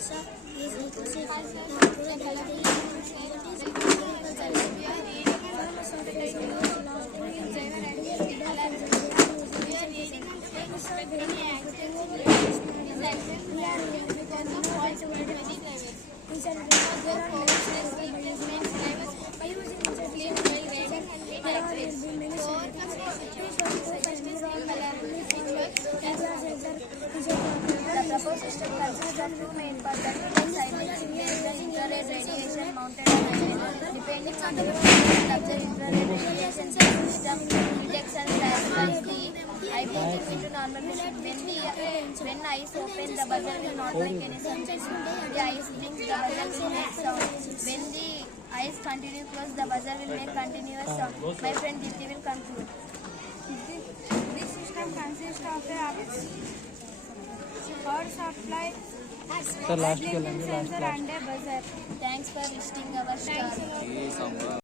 is equal to the proposed system consists of two main parts that the infrared radiation mounted on a depending on the observed infrared radiation system detects and classifies the eye position into normal vision. When eyes open, the buzzer will not make any sound. When the eyes blink, the buzzer will make sound. When the eyes continue closed, the buzzer will make continuous sound. My friend Dipti will conclude. This system consists of a power supply, sir last के blinking sensor and a buzzer. Thanks for visiting our stall.